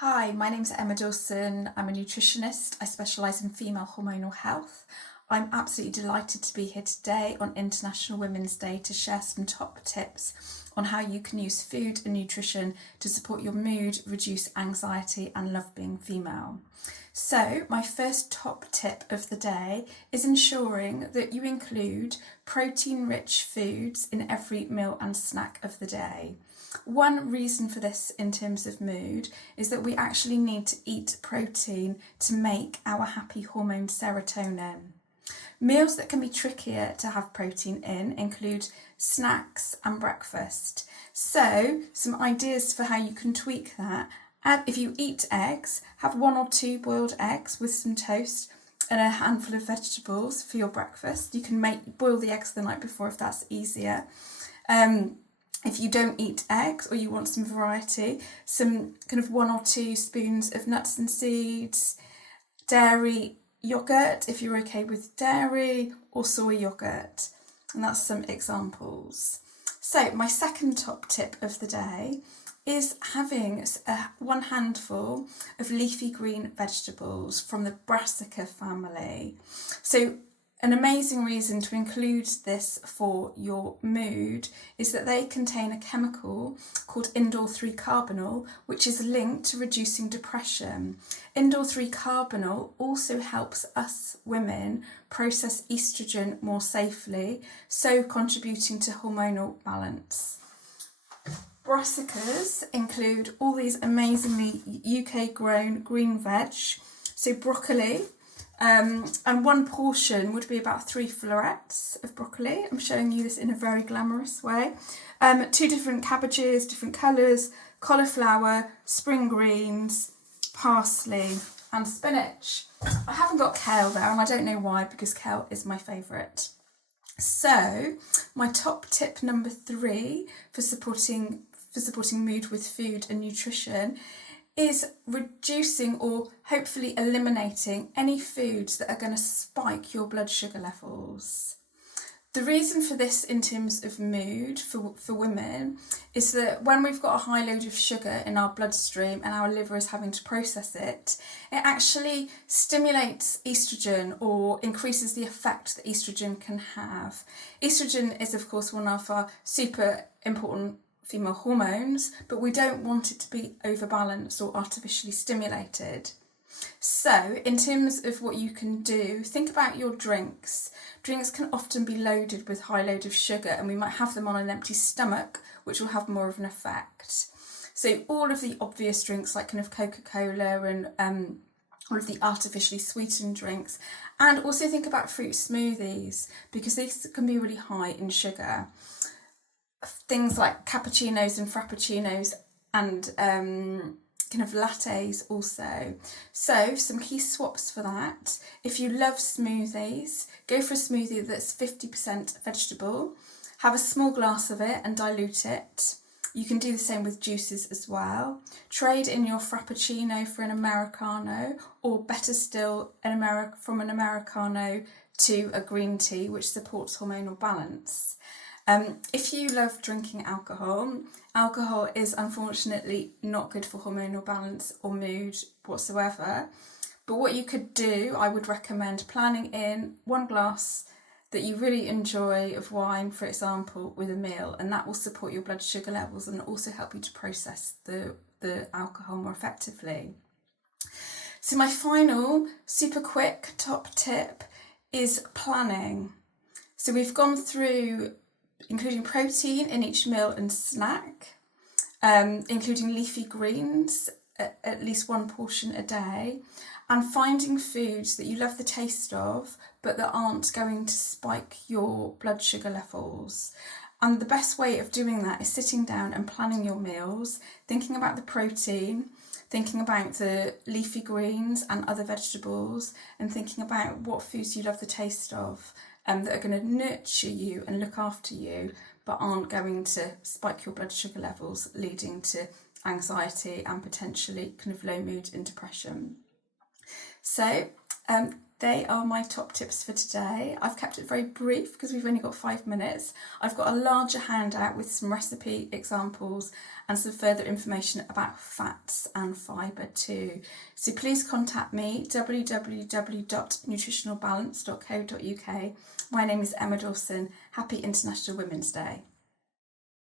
Hi, my name's Emma Dawson. I'm a nutritionist. I specialise in female hormonal health. I'm absolutely delighted to be here today on International Women's Day to share some top tips on how you can use food and nutrition to support your mood, reduce anxiety and love being female. So my first top tip of the day is ensuring that you include protein-rich foods in every meal and snack of the day. One reason for this in terms of mood is that we actually need to eat protein to make our happy hormone serotonin. Meals that can be trickier to have protein in include snacks and breakfast. So, some ideas for how you can tweak that. If you eat eggs, have 1 or 2 boiled eggs with some toast and a handful of vegetables for your breakfast. You can boil the eggs the night before if that's easier. If you don't eat eggs or you want some variety, some kind of 1 or 2 spoons of nuts and seeds, dairy yogurt if you're okay with dairy, or soy yogurt. And that's some examples. So my second top tip of the day is having 1 handful of leafy green vegetables from the brassica family. So an amazing reason to include this for your mood is that they contain a chemical called indole 3-carbinol, which is linked to reducing depression. Indole 3-carbinol also helps us women process estrogen more safely, so contributing to hormonal balance. Brassicas include all these amazingly UK grown green veg, so broccoli, and 1 portion would be about 3 florets of broccoli. I'm showing you this in a very glamorous way. 2 different cabbages, different colours, cauliflower, spring greens, parsley and spinach. I haven't got kale there, and I don't know why, because kale is my favourite. So my top tip number 3 for supporting mood with food and nutrition is reducing or hopefully eliminating any foods that are going to spike your blood sugar levels. The reason for this in terms of mood for women is that when we've got a high load of sugar in our bloodstream and our liver is having to process it, it actually stimulates estrogen or increases the effect that estrogen can have. Estrogen is of course one of our super important female hormones, but we don't want it to be overbalanced or artificially stimulated. So in terms of what you can do, think about your drinks. Drinks can often be loaded with high load of sugar, and we might have them on an empty stomach, which will have more of an effect. So all of the obvious drinks like kind of Coca-Cola and all of the artificially sweetened drinks, and also think about fruit smoothies, because these can be really high in sugar. Things like cappuccinos and frappuccinos and kind of lattes also. So some key swaps for that. If you love smoothies, go for a smoothie that's 50% vegetable. Have a small glass of it and dilute it. You can do the same with juices as well. Trade in your frappuccino for an Americano, or better still, from an Americano to a green tea, which supports hormonal balance. If you love drinking alcohol, alcohol is unfortunately not good for hormonal balance or mood whatsoever. But what you could do, I would recommend planning in 1 glass that you really enjoy of wine, for example, with a meal, and that will support your blood sugar levels and also help you to process the alcohol more effectively. So my final super quick top tip is planning. So we've gone through including protein in each meal and snack, including leafy greens, at least 1 portion a day, and finding foods that you love the taste of but that aren't going to spike your blood sugar levels. And the best way of doing that is sitting down and planning your meals, thinking about the protein, thinking about the leafy greens and other vegetables, and thinking about what foods you love the taste of, that are going to nurture you and look after you, but aren't going to spike your blood sugar levels, leading to anxiety and potentially kind of low mood and depression. So they are my top tips for today. I've kept it very brief because we've only got 5 minutes. I've got a larger handout with some recipe examples and some further information about fats and fibre too. So please contact me, www.nutritionalbalance.co.uk. My name is Emma Dawson. Happy International Women's Day.